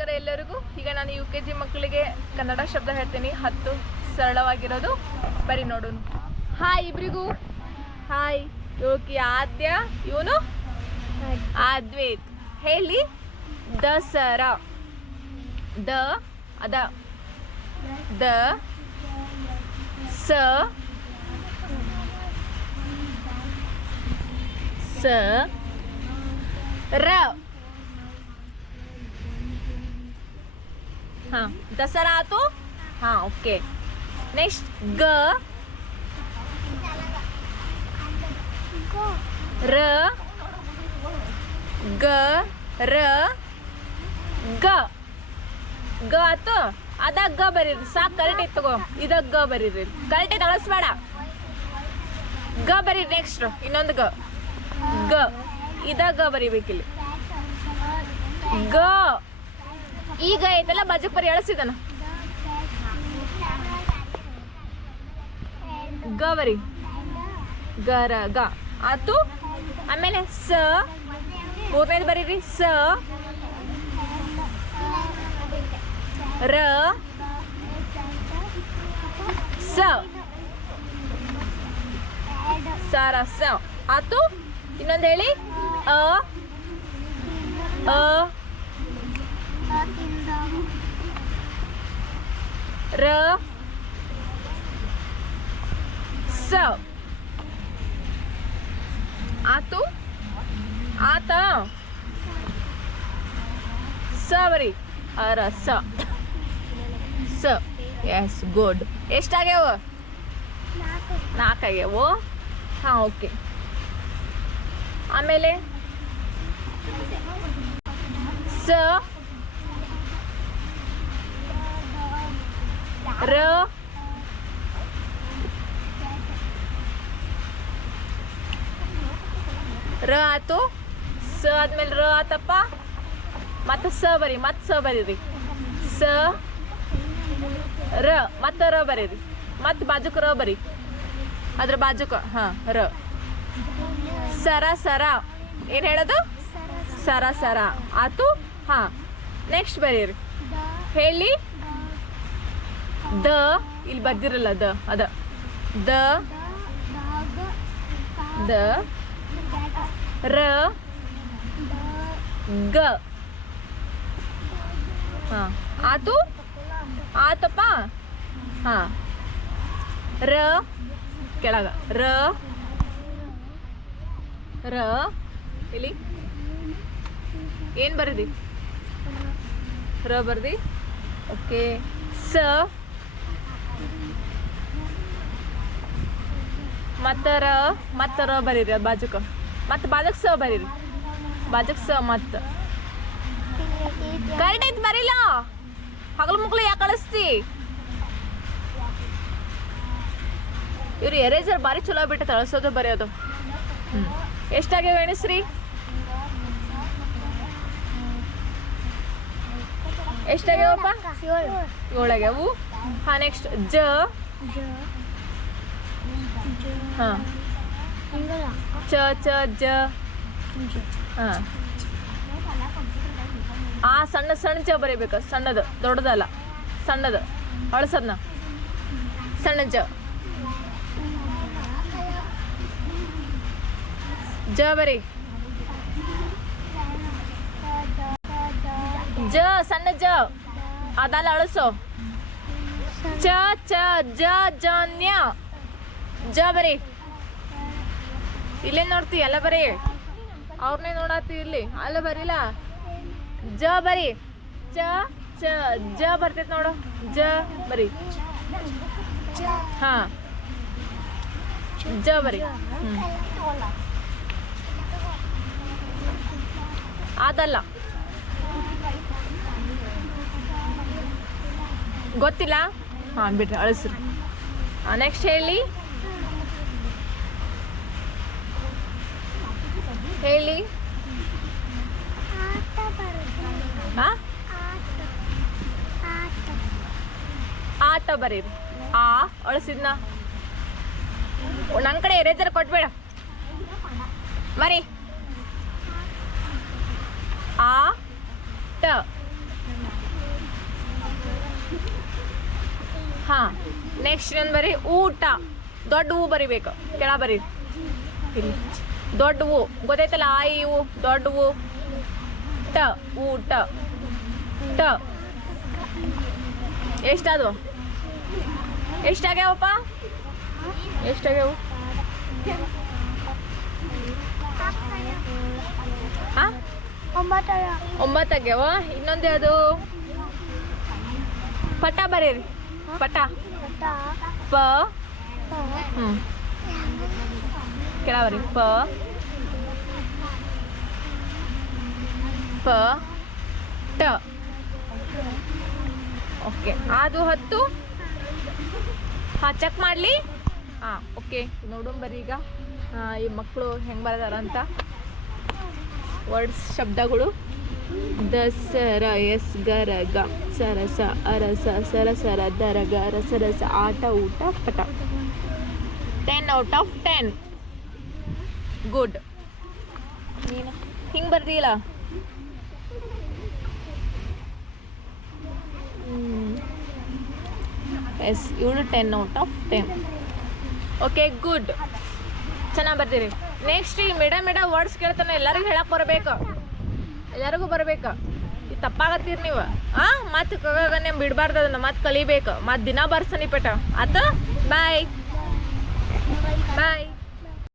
ನಮಸ್ಕಾರ ಎಲ್ಲರಿಗೂ, ಈಗ ನಾನು ಯು ಕೆ ಜಿ ಮಕ್ಕಳಿಗೆ ಕನ್ನಡ ಶಬ್ದ ಹೇಳ್ತೀನಿ. ಹತ್ತು ಸರಳವಾಗಿರೋದು. ಬರೀ ನೋಡೋಣ. ಹಾಯ್ ಇಬ್ರಿಗೂ. ಹಾಯ್ ಇವಕ್ಕೆ ಆದ್ಯ? ಇವನು? ಅದ್ವೈತ್ ಹೇಳಿ. ದಸರಾ ದ, ಅದ. ದ, ಸ ಸ, ರ. ಹಾ. ದಸರಾ ಆತು? ಹಾ ಓಕೆ ನೆಕ್ಸ್ಟ್ ಗ. ರ. ಗ ರ. ಗ. ಗ ಆತು? ಅದ ಗ ಬರೀರಿ. ಸಾಕು ಕರೆಕ್ಟ್ ಇತ್ತು ತಗೋ. ಇದ ಗ ಬರೀರಿ. ಕರೆಕ್ಟ್ ಐತೆ ಗ ಬರೀರಿ ನೆಕ್ಸ್ಟ್ ಇನ್ನೊಂದು ಗ. ಗ. ಇದ ಗ ಬರಿಬೇಕಿಲ್ಲಿ. ಗ. ಈಗ ಐತಲ್ಲ, ಬಾಜುಕ್ ಬರೀ ಎಳಸಿದನ. ಗ ಗರ ಗ ಆತು, ಆಮೇಲೆ ಸ. ಮೂರನೇದು ಬರೀರಿ, ಸ. ರ. ಸ. ಸರ, ಸ. ಆತು, ಇನ್ನೊಂದು ಹೇಳಿ ಅ. ರ. ಸ. ಆತು? ಆತ. ಸ ಬರಿ. ಅರ ಸ. ಸ. ಎಸ್ ಗುಡ್ ಎಷ್ಟಾಗ್ಯಾವ? ನಾಲ್ಕಾಗ್ಯಾವು. ಹಾಂ, ಓಕೆ. ಆಮೇಲೆ? ಸ. ರ ರ ಆತು ಸ ಆದ್ಮೇಲೆ ರ ಆತಪ್ಪ ಮತ್ತೆ ಸ ಬರಿ ಮತ್ತೆ ಸ ಬರೀರಿ ಸ ರ ಮತ್ತೆ ರ ಬರೀರಿ ಮತ್ತೆ ಬಾಜುಕ ರ ಬರಿ ಅದ್ರ ಬಾಜುಕ ಹಾಂ ರ ಸರ ಸರ ಏನು ಹೇಳೋದು ಸರ ಸರ ಆತು ಹಾಂ ನೆಕ್ಸ್ಟ್ ಬರೀರಿ ಹೇಳಿ ದ, ಇಲ್ಲಿ ಬರ್ದಿರಲ್ಲ ದ, ಅದ. ದ ದ, ರ, ಗ. ಹಾ. ಆತು? ಆತಪ್ಪ? ಹಾ. ರ, ಕೆಳಗ. ರ ರ ಇಲ್ಲಿ ಏನು ಬರ್ದಿ? ರ ಬರ್ದಿ? ಓಕೆ. ಸ ಮತ್ತ ರ ಮತ್ತ ರ ಬರೀರಿ ಅದು ಬಾಜುಕ. ಮತ್ತೆ ಬಾಜಕ್ ಸ ಬರೀರಿ. ಬಾಜಕ್ ಸ ಮತ್ತ. ಕರೆಕ್ಟ್ ಐತಿ ಬರೀಲ್ಲ ಹಗಲು ಮುಕ್ಳು ಯಾಕೆ ಕಳಿಸ್ತಿ ಇವ್ರು ಎರೇಸರ್ ಭಾರಿ ಚಲೋ ಬಿಟ್ಟು ತಳಸೋದು ಬರೆಯೋದು. ಎಷ್ಟಾಗ್ಯಾವ ಎಣಿಸ್ರಿ? ಎಷ್ಟಾಗ್ಯಾವಪ್ಪ? ಏಳಾಗ್ಯಾವು? ಹಾಂ ನೆಕ್ಸ್ಟ್ ಜ. ಹಾಂ. ಚ ಚ, ಜ. ಹಾಂ. ಆ ಸಣ್ಣ ಸಣ್ಣ ಚ ಬರೀಬೇಕು. ಸಣ್ಣದು, ದೊಡ್ಡದಲ್ಲ. ಸಣ್ಣದು. ಅಳಸದ್ನ ಸಣ್ಣ ಜ. ಜ ಬರಿ. ಜ, ಸಣ್ಣ ಜ. ಅದಲ್ಲ ಅಳಸು. ಚ ಚ, ಜ ಜನ್ಯ ಜ ಬರೀ. ಇಲ್ಲೇ ನೋಡ್ತಿ ಎಲ್ಲ ಬರೀ. ಅವ್ರನ್ನೇ ನೋಡತ್ತಿ ಇಲ್ಲಿ. ಅಲ್ಲ ಬರೀಲ್ಲ ಜ ಬರಿ. ಚ ಚ, ಜ ಬರ್ತೈತೆ ನೋಡು. ಜ ಬರಿ. ಹಾ. ಜ ಬರಿ. ಅದಲ್ಲ. ಗೊತ್ತಿಲ್ಲ? ಹಾಂ, ಬಿಡ್ರಿ, ಅಳಿಸ್ರಿ. ನೆಕ್ಸ್ಟ್ ಹೇಳಿ. ಹೇಳಿ. ಹಾಂ ಆಟ ಬರೀರಿ. ಆ, ಅಳಿಸಿದ್ನ. ನನ್ನ ಕಡೆ ಎರೇಜರ್ ಕೊಟ್ಬೇಡ. ಮರಿ. ಆ ಟ ಹಾ ನೆಕ್ಸ್ಟ್ ಇನ್ನೊಂದು ಬರೀ ಊಟ. ದೊಡ್ಡ ಹೂ ಬರಿಬೇಕು. ಕೆಳ ಬರೀ. ಇಲ್ಲಿ. ದೊಡ್ಡ ಹೂ. ಗೊತ್ತೈತಲ್ಲ ಆ ಈ ಹೂ ದೊಡ್ಡ ಹೂ. ಟ ಊಟ. ಟ. ಎಷ್ಟದು ಎಷ್ಟಾಗ್ಯಾವಪ್ಪ? ಎಷ್ಟಾಗ್ಯಾವು? ಹಾ? ಒಂಬತ್ತಾಗ್ಯಾವ? ಇನ್ನೊಂದು ಯಾವುದು? ಪಟ್ಟ ಬರೀರಿ. ಪಟ. ಪ. ಹ್ಞೂ ಕೆಳ ಬರೀ. ಪ. ಪ. ಟ. ಓಕೆ. ಅದು ಹತ್ತು. ಹಾಂ ಚೆಕ್ ಮಾಡಲಿ. ಹಾಂ ಓಕೆ. ನೋಡೋಣ ಬರ್ರಿ ಈಗ. ಈ ಮಕ್ಕಳು ಹೆಂಗೆ ಬರ್ದಾರ ಅಂತ ವರ್ಡ್ಸ್ ಶಬ್ದಗಳು. ದಸರ ಎಸ್ ಗರಗ ಸರಸ, ಅರಸ, ಸರಸರ, ದರಗ, ರಸರಸ, ಆಟ, ಊಟ, ಪಟ. Ten out of ten good ನೀನು? ಹಿಂಗೆ ಬರ್ದಿಲ್ಲ ಎಸ್ ಇವಳು ten out of ten okay good ಚೆನ್ನಾಗಿ ಬರ್ತೀರಿ ನೆಕ್ಸ್ಟ್ ಈ ಮೇಡ ಮೇಡ ವರ್ಡ್ಸ್ ಕೇಳ್ತಾನೆ ಎಲ್ಲರಿಗೂ ಹೇಳಕ್ಕೆ ಬರಬೇಕು. ಎಲ್ಲರಿಗೂ ಬರ್ಬೇಕು. ಈ ತಪ್ಪಾಗತ್ತೀರಿ ನೀವು. ಆ, ಮತ್ತೆ ಕಗಾಗನೆ ಬಿಡಬಾರ್ದು ಅದನ್ನ, ಮತ್ತೆ ಕಲಿಬೇಕು. ಮತ್ತೆ ದಿನ ಬರ್ಸನಿ ಪೇಟ. ಆತ? ಬಾಯ್ ಬಾಯ್